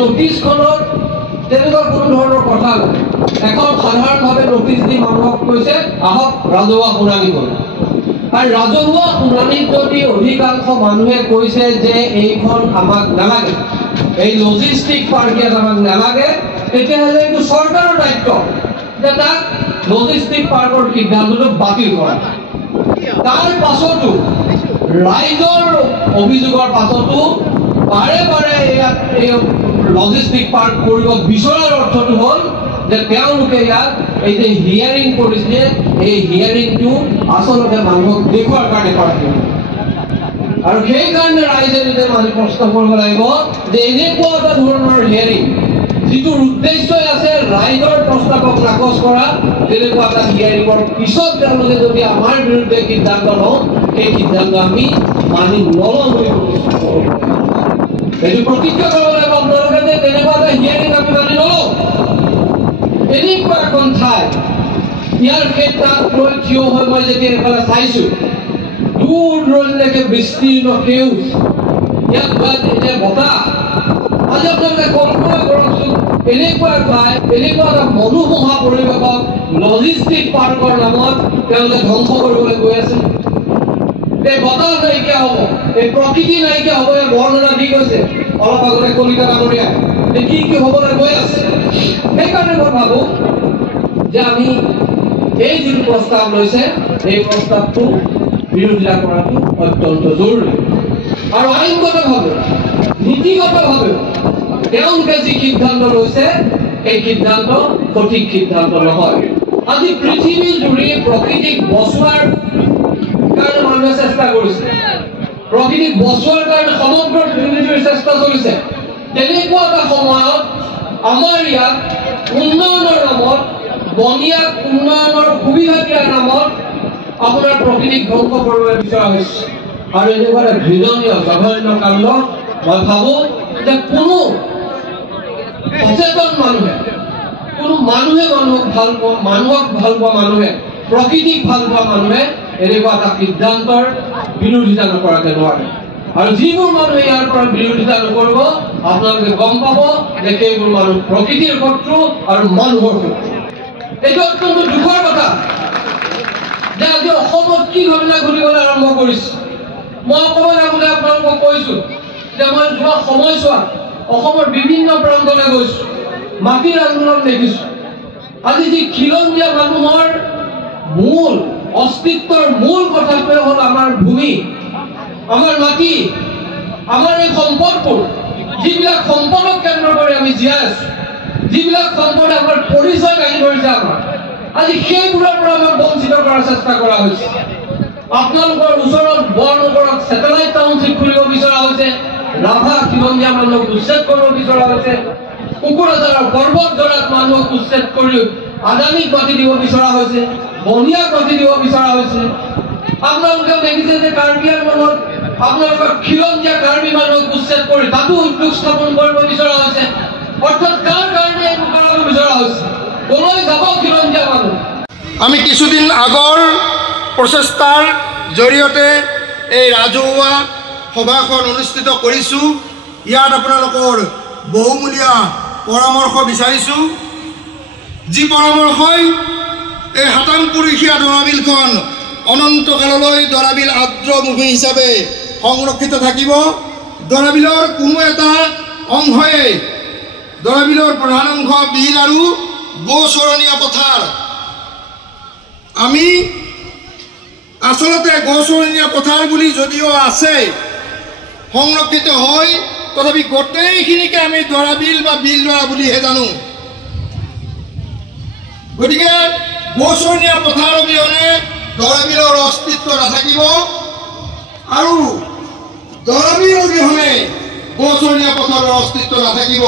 নোটিছখনত তেনেকুৱা কোনো ধৰণৰ কথা নাই। এখন সাধাৰণভাৱে নোটিছ দি মানুহক কৈছে আহক ৰাজহুৱা শুনানি কৰোঁ। আৰু ৰাজহুৱা শুনানিত যদি অধিকাংশ মানুহে কৈছে যে এইখন আমাক নালাগে, এই লজিষ্টিক পাৰ্ক ইয়াত আমাক নালাগে, তেতিয়াহ'লে এইটো চৰকাৰৰ দায়িত্ব যে তাক লজিষ্টিক পাৰ্কৰ সিদ্ধান্তটো বাতিল কৰা। তাৰ পাছতো ৰাইজৰ অভিযোগৰ পাছতো বাৰে বাৰে ইয়াত এই লজিষ্টিক পাৰ্ক কৰিব বিচৰাৰ অৰ্থটো হ'ল যে তেওঁলোকে ইয়াত এই যে হিয়াৰিং কৰিছে, এই হিয়াৰিংটো আচলতে মানুহক দেখুৱাৰ কাৰণে কৰা হৈছে। আৰু সেইকাৰণে ৰাইজে নিজে মানুহ প্ৰশ্ন কৰিব লাগিব যে এনেকুৱা এটা ধৰণৰ হিয়াৰিং যিটোৰ উদ্দেশ্যই আছে ৰাইজৰ প্ৰস্তাৱক নাকচ কৰা, তেনেকুৱা এটা হিয়াৰিঙৰ পিছত তেওঁলোকে যদি আমাৰ বিৰুদ্ধে সিদ্ধান্ত লওঁ, সেই সিদ্ধান্ত আমি মানি নলওঁ বুলি এইটো প্ৰতিজ্ঞা কৰিব লাগিব আপোনালোকে যে তেনেকুৱা এটা হিয়াৰিং আমি মানি নলওঁ। এনেকুৱা এখন ঠাই ইয়াৰ ক্ষেত্ৰত লৈ থিয় হৈ মই যেতিয়া এইফালে চাইছোঁ, দূৰ দূৰণিলৈকে বিস্তীৰ্ণ সেউজ, ইয়াত এতিয়া বতাহ। আজি আপোনালোকে কল্পনা কৰকচোন, এনেকুৱা ঠাই, এনেকুৱা এটা মনোমোহা পৰিৱেশক লজিষ্টিক পাৰ্কৰ নামত তেওঁলোকে ধ্বংস কৰিবলৈ গৈ আছে। এই বতাহ নাইকিয়া হ'ব, এই প্ৰকৃতি নাইকিয়া হ'ব, এই বৰ্ণনা দি গৈছে অলপ আগতে কলিতা ডাঙৰীয়াই কি কি হ'বলৈ গৈ আছে। সেইকাৰণে মই ভাবোঁ যে আমি এই যিটো প্ৰস্তাৱ লৈছে, এই প্ৰস্তাৱটো বিৰোধিতা কৰাটো অত্যন্ত জৰুৰী। আৰু আইনগতভাৱে, নীতিগতভাৱে তেওঁলোকে যি সিদ্ধান্ত লৈছে, এই সিদ্ধান্ত সঠিক সিদ্ধান্ত নহয়। আজি পৃথিৱী জুৰি প্ৰকৃতিক বচোৱাৰ কাৰণে মানুহে চেষ্টা কৰিছে, প্ৰকৃতিক বচোৱাৰ কাৰণে সমগ্ৰ পৃথিৱীৰ চেষ্টা চলিছে। তেনেকুৱা এটা সময়ত আমাৰ ইয়াত উন্নয়নৰ নামত, বনিয়াক উন্নয়নৰ সুবিধা দিয়াৰ নামত আপোনাৰ প্ৰকৃতিক ধ্বংস কৰিবলৈ বিচৰা হৈছে। আৰু এনেকুৱা এটা ঘৃণনীয় জঘন্য কাণ্ড মই ভাবোঁ যে কোনো সচেতন মানুহে, কোনো মানুহে মানুহক ভাল পোৱা মানুহে, প্ৰকৃতিক ভাল পোৱা মানুহে এনেকুৱা এটা সিদ্ধান্তৰ বিৰোধিতা নকৰাকৈ নোৱাৰে। আৰু যিবোৰ মানুহে ইয়াৰ পৰা বিৰোধিতা নকৰিব, আপোনালোকে গম পাব যে সেইবোৰ মানুহ প্ৰকৃতিৰ শত্ৰু আৰু মানুহৰ শত্ৰু। এইটো অত্যন্ত দুখৰ কথা যে আজি অসমত কি ঘটনা ঘটিবলৈ আৰম্ভ কৰিছে। মই অকণমান আগতে আপোনালোকক কৈছোঁ যে মই যোৱা সময়ছোৱাত অসমৰ বিভিন্ন প্ৰান্তলৈ গৈছোঁ, মাটিৰ আন্দোলন দেখিছোঁ। আজি যি খিলঞ্জীয়া মানুহৰ মূল অস্তিত্বৰ মূল কথাটোৱে হ'ল আমাৰ ভূমি, আমাৰ মাটি, আমাৰ এই সম্পদবোৰ, যিবিলাক সম্পদক কেন্দ্ৰ কৰি আমি জীয়াই আছোঁ, যিবিলাক সম্পদে আমাৰ পৰিচয় দাঙি ধৰিছে আমাৰ, আজি সেইবোৰৰ পৰা আমাক বঞ্চিত কৰাৰ চেষ্টা কৰা হৈছে। আপোনালোকৰ ওচৰত বৰনগৰত ছেটেলাইট টাউনশ্বিপ খুলিব বিচৰা হৈছে, ৰাভা খিলঞ্জীয়া মানুহক উচ্ছেদ কৰিব বিচৰা হৈছে, কুকুৰাঝাৰৰ পৰ্বতজৰাত মানুহক উচ্ছেদ কৰি আদানীক মাটি দিব বিচৰা হৈছে, বনিয়াক মাটি দিব বিচৰা হৈছে। আপোনালোকেও দেখিছে যে কাৰ্বি আংলঙত আপোনালোকৰ খিলঞ্জীয়া কাৰ্বি মানুহক উচ্ছেদ কৰি তাতো উদ্যোগ স্থাপন কৰিব বিচৰা হৈছে। অৰ্থাৎ কাৰ কাৰণে এইবোৰ কৰাব বিচৰা হৈছে? কলৈ যাব খিলঞ্জীয়া মানুহ? আমি কিছুদিন আগৰ প্ৰচেষ্টাৰ জৰিয়তে এই ৰাজহুৱা সভাখন অনুষ্ঠিত কৰিছোঁ। ইয়াত আপোনালোকৰ বহুমূলীয়া পৰামৰ্শ বিচাৰিছোঁ, যি পৰামৰ্শই এই হাতাংপুৰুষীয়া দৰাবিলখন অনন্তকাললৈ দৰাবিল আৰ্দ্ৰভূমি হিচাপে সংৰক্ষিত থাকিব। দৰাবিলৰ কোনো এটা অংশই, দৰাবিলৰ প্ৰধান অংশ বিল আৰু গৌচৰণীয়া পথাৰ। আমি আচলতে গৌচৰণীয়া পথাৰ বুলি যদিও আছে সংৰক্ষিত হয়, তথাপি গোটেইখিনিকে আমি দৰাবিল বা বিলদৰা বুলিহে জানো। গতিকে গৌচৰণীয়া পথাৰ অবিহনে দৰাবিলৰ অস্তিত্ব নাথাকিব, আৰু দৰাবিল অবিহনে গৌচৰণীয়া পথাৰৰ অস্তিত্ব নাথাকিব।